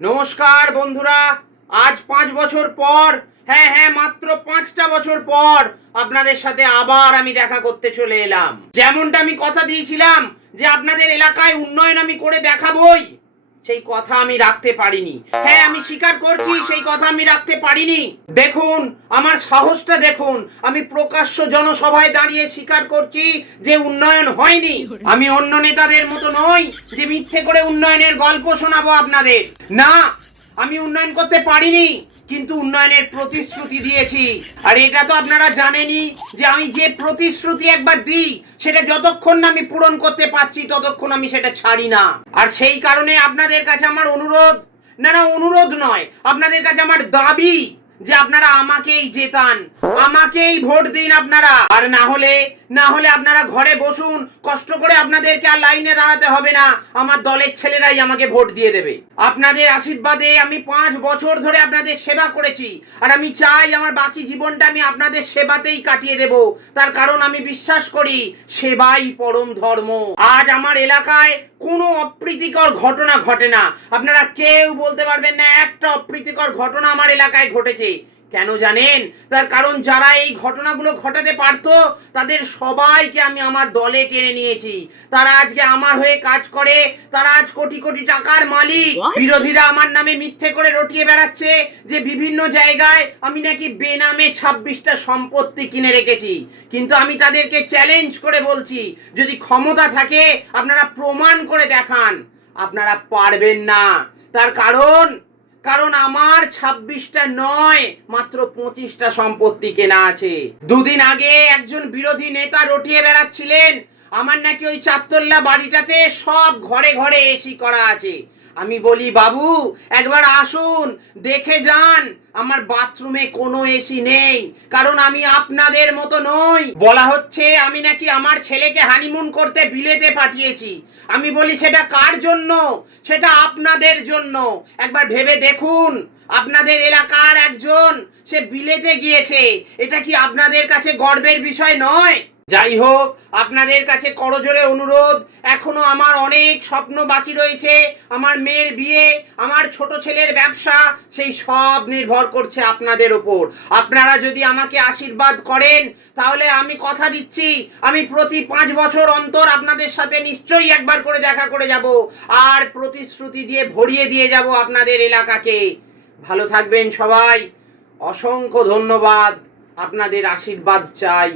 নমস্কার বন্ধুরা, আজ 5 বছর পর, হ্যাঁ মাত্র 5টা বছর পর আপনাদের সাথে আবার আমি দেখা করতে চলে এলাম। যেমনটা আমি কথা দিয়েছিলাম যে আপনাদের এলাকায় উন্নয়ন আমি করে দেখাবই, সেই কথা আমি রাখতে পারিনি। হ্যাঁ, আমি স্বীকার করছি সেই কথা আমি রাখতে পারিনি। দেখুন আমার সাহসটা দেখুন, আমি প্রকাশ্য জনসভায় দাঁড়িয়ে স্বীকার করছি যে উন্নয়ন হয়নি। আমি অন্য নেতাদের মতো নই যে মিথ্যে করে উন্নয়নের গল্প শোনাবো আপনাদের। না, আমি উন্নয়ন করতে পারিনি, কিন্তু উন্নয়নের প্রতিশ্রুতি দিয়েছি। আর এটা তো আপনারা জানেনই যে আমি যে প্রতিশ্রুতি একবার দিই সেটা যতক্ষণ না আমি পূরণ করতে পারছি ততক্ষণ আমি সেটা ছাড়ি না। আর সেই কারণে আপনাদের কাছে আমার অনুরোধ, না অনুরোধ নয়, আপনাদের কাছে আমার দাবি যে আপনারা আমাকেই জেতান, আমাকেই ভোট দিন আপনারা। আর না হলে আপনারা ঘরে বসুন, কষ্ট করে আপনাদেরকে আর লাইনে দাঁড়াতে হবে না, আমার দলের ছেলেরাই আমাকে ভোট দিয়ে দেবে। আপনাদের আশীর্বাদে আমি 5 বছর ধরে আপনাদের সেবা করেছি, আর আমি চাই আমার বাকি জীবনটা আমি আপনাদের সেবাতেই কাটিয়ে দেব। তার কারণ আমি বিশ্বাস করি সেবাই পরম ধর্ম। আজ আমার এলাকায় কোনো অপ্রীতিকর ঘটনা ঘটে না, আপনারা কেউ বলতে পারবেন না একটা অপ্রীতিকর ঘটনা আমার এলাকায় ঘটেছে। কেন জানেন? তার কারণ যারা এই ঘটনাগুলো ঘটাতে পারতো তাদের সবাইকে আমি আমার দলে টেনে নিয়েছি। তারা আজকে আমার হয়ে কাজ করে, তারা আজ কোটি কোটি টাকার মালিক। বিরোধীরা আমার নামে মিথ্যে করে রটিয়ে বেড়াচ্ছে যে বিভিন্ন জায়গায় আমি নাকি বেনামে 26টা সম্পত্তি কিনে রেখেছি। কিন্তু আমি তাদেরকে চ্যালেঞ্জ করে বলছি, যদি ক্ষমতা থাকে আপনারা প্রমাণ করে দেখান। আপনারা পারবেন না। তার কারণ আমার 26টা নয়, মাত্র 25টা সম্পত্তি কেনা আছে। দুদিন আগে একজন বিরোধী নেতা রটিয়ে বেড়াচ্ছিলেন আমার নাকি ওই চারতলা বাড়িটাতে সব ঘরে ঘরে এসি করা আছে। আমি বলি, বাবু একবার আসুন, দেখে যান। আমার বাথরুমে কোনো এসি নেই, কারণ আমি আপনাদের মতো নই। বলা হচ্ছে আমি নাকি আমার ছেলেকে হানিমুন করতে বিলেতে পাঠিয়েছি। আমি বলি, সেটা কার জন্য? সেটা আপনাদের জন্য। একবার ভেবে দেখুন, আপনাদের এলাকার একজন সে বিলেতে গিয়েছে, এটা কি আপনাদের কাছে গর্বের বিষয় নয়? যাই হোক, আপনাদের কাছে করজোরে অনুরোধ, এখনো আমার অনেক স্বপ্ন বাকি রয়েছে। আমার মেয়ের বিয়ে, আমার ছোট ছেলের ব্যবসা, সেই সব নির্ভর করছে আপনাদের উপর। আপনারা যদি আমাকে আশীর্বাদ করেন তাহলে আমি কথা দিচ্ছি আমি প্রতি 5 বছর অন্তর আপনাদের সাথে নিশ্চয়ই একবার করে দেখা করে যাব, আর প্রতিশ্রুতি দিয়ে ভরিয়ে দিয়ে যাব আপনাদের এলাকাকে। ভালো থাকবেন সবাই, অসংখ্য ধন্যবাদ, আপনাদের আশীর্বাদ চাই।